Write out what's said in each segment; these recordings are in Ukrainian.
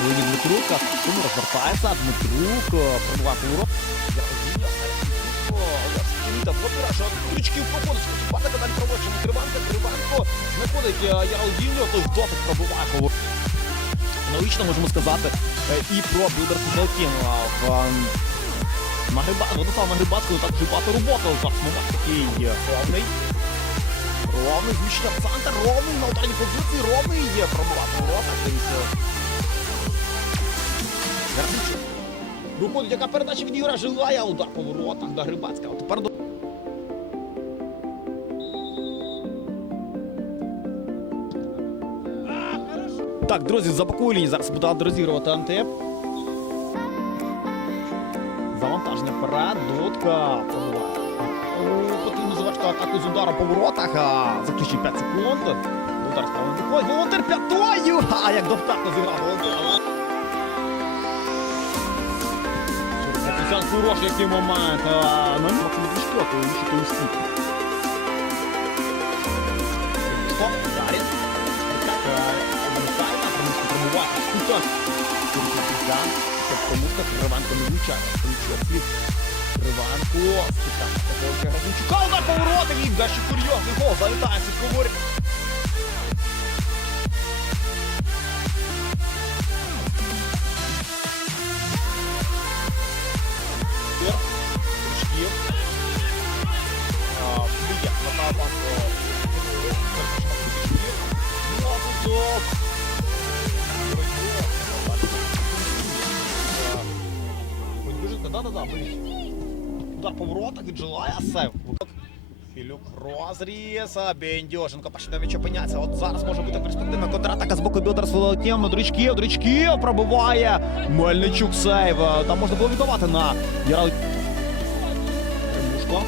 Леонід Дмитрук, розвертається, Дмитрук, е, пробиває поворот. Літа Фопіраша, крючки в проходить, суперника далі проводить Кривенко, Кривенко знаходить е, Яролдіньо, той в дотик пробиває поворот. Аналогічно можемо сказати е, і про Білдер Футболкін. Нагриба... Владислав Нагрибацький так вже багато роботи. Зараз момент такий е, ровний. Зміщення в центр, ровний, на ударній позиції, ровний є пробувати ворота. Дивіться. Гарничук. Виходить, яка передача від Ігора Жилая, удар по воротах до Грибацька. Тепер до... Так, друзі, за бокову лінію зараз буде розігрувати Антеп. Завантаження вперед, пробиває. О, атаку з удару по воротах. А, Заключить 5 секунд. Удар справа виходить. Волонтер п'ятою! А як довтатно зіграв Волонтер. Це хороший який момент. А, Ну, не трішки, то ще той стік. Що? Дарін. Так, Михайна, примуску пробувати. Скуток. Куртузян. Тому що Криванко не влучає. Ключок слід. Криванко. Спитання. Такого Грабінчука. Удар повороти. І дещо курйозний гол. Залітає Сітковорі. Тир. Трішків. А, Б'є. Натава Панко. Лапуток. Да-да-да, беріть. Удар по воротах від Жилая, сейв. Філюк розріз, Бендьошенко почне м'яч. От зараз може бути перспективна контратака з боку Білдер з Володимиром. Дрючків, Дрючків пробиває. Мельничук сейв. Там можна було віддавати на Ярал... Римушко.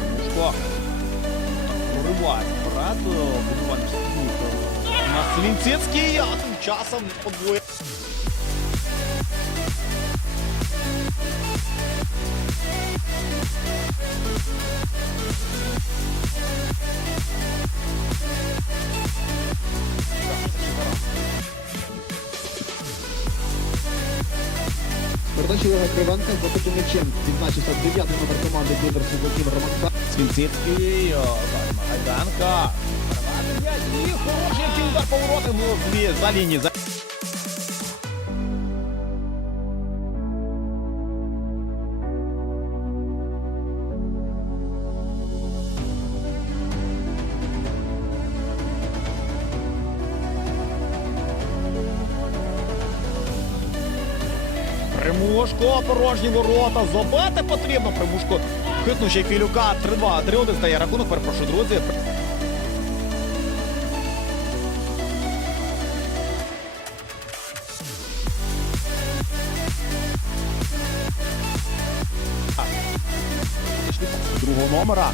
Римушко. Прориває вперед. Будування. У нас а тим часом подвоє. Олега Кривенка таким м'ячем відзначився 9 номер команди Білдер Володимир Романка. Свінцицький, Гайданка. Хороший який удар поворотом за лінії. Примушко, порожні ворота, забити потрібно. Примушко хитнув ще Філюка. 3-2, 3-1 стає рахунок, перепрошую, друзі. Другого номера.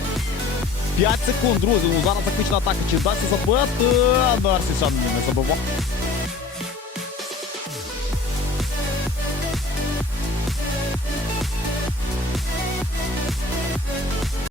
5 секунд, друзі. Ну зараз закінчена атака. Чи вдасться забити? Дарсі сам не забивав.